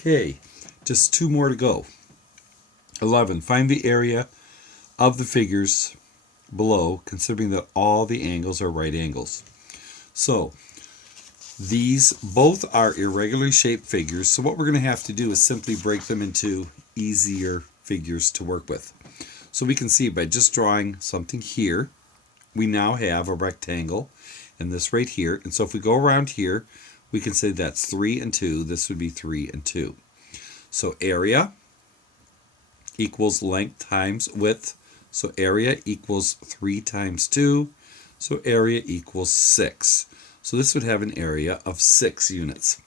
Okay, just 2 more to go. 11. Find the area of the figures below, considering that all the angles are right angles. So these both are irregularly shaped figures, so what we're going to have to do is simply break them into easier figures to work with. So we can see by just drawing something here, we now have a rectangle, and this right here. And so if we go around here, we can say that's 3 and 2. This would be 3 and 2. So area equals length times width. So area equals 3 times 2. So area equals 6. So this would have an area of 6 units.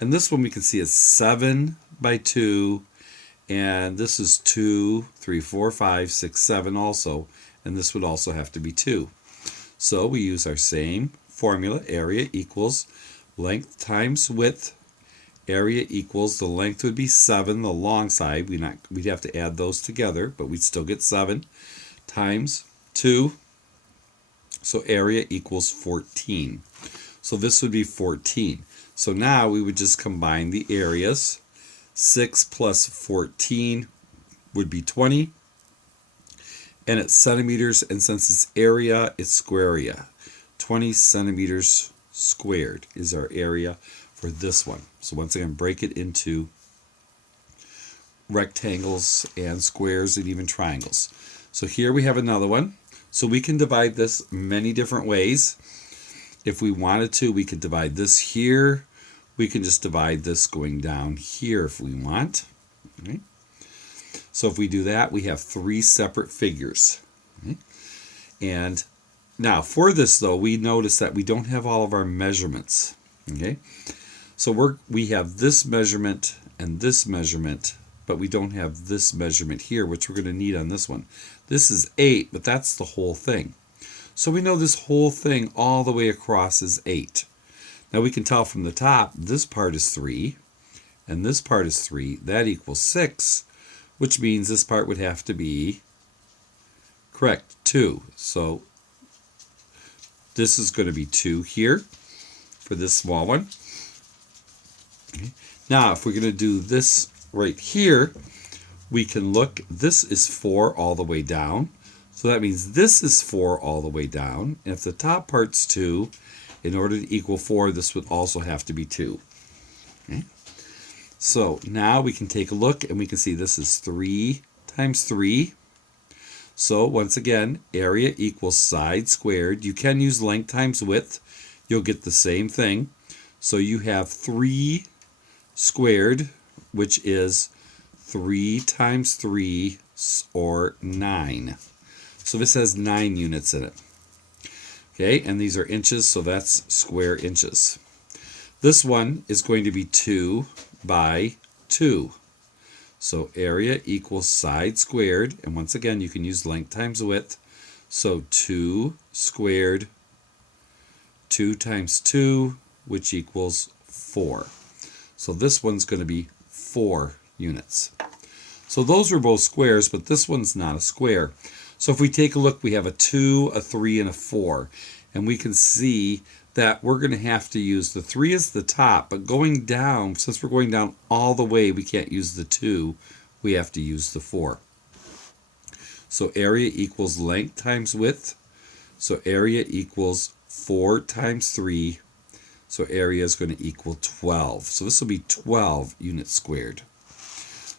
And this one we can see is 7 by 2. And this is 2, 3, 4, 5, 6, 7 also. And this would also have to be 2. So we use our same formula. Area equals length times width. Area equals, the length would be 7, the long side. We'd have to add those together, but we'd still get 7 times 2. So area equals 14. So this would be 14. So now we would just combine the areas. 6 plus 14 would be 20. And it's centimeters, and since it's area, it's square area. 20 centimeters squared is our area for this one. So once again, break it into rectangles and squares and even triangles. So here we have another one. So we can divide this many different ways. If we wanted to, we could divide this here. We can just divide this going down here if we want. Okay. So if we do that, we have 3 separate figures. Okay. And now for this though, we notice that we don't have all of our measurements. Okay. So we have this measurement and this measurement, but we don't have this measurement here, which we're going to need on this one. This is 8, but that's the whole thing. So we know this whole thing all the way across is 8. Now we can tell from the top, this part is 3, and this part is 3. That equals 6, which means this part would have to be, correct, 2. So this is going to be 2 here for this small one. Okay. Now, if we're going to do this right here, we can look, this is 4 all the way down. So that means this is 4 all the way down. And if the top part's 2, in order to equal 4, this would also have to be 2. Okay. So now we can take a look and we can see this is 3 times 3. So once again, area equals side squared. You can use length times width. You'll get the same thing. So you have 3 squared, which is 3 times 3, or 9. So this has 9 units in it. Okay, and these are inches, so that's square inches. This one is going to be 2 by 2. So area equals side squared, and once again, you can use length times width. So 2 squared, 2 times 2, which equals 4. So this one's going to be 4 units. So those are both squares, but this one's not a square. So if we take a look, we have a 2, a 3, and a 4. And we can see that we're going to have to use the 3 as the top, but going down, since we're going down all the way, we can't use the 2. We have to use the 4. So area equals length times width. So area equals 4 times 3. So area is going to equal 12. So this will be 12 units squared.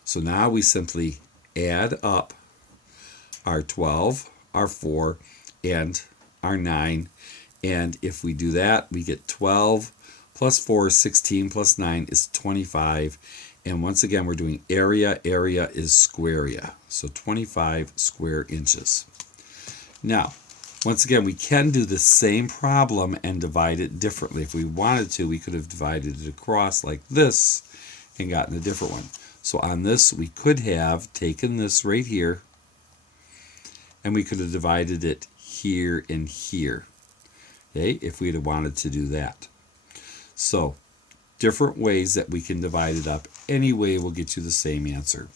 So now we simply add up our 12, our 4, and our 9. And if we do that, we get 12 plus 4 is 16 plus 9 is 25. And once again, we're doing area. Area is square area. So 25 square inches. Now, once again, we can do the same problem and divide it differently. If we wanted to, we could have divided it across like this and gotten a different one. So on this, we could have taken this right here, and we could have divided it here and here, okay, if we'd have wanted to do that. So different ways that we can divide it up. Any way will get you the same answer.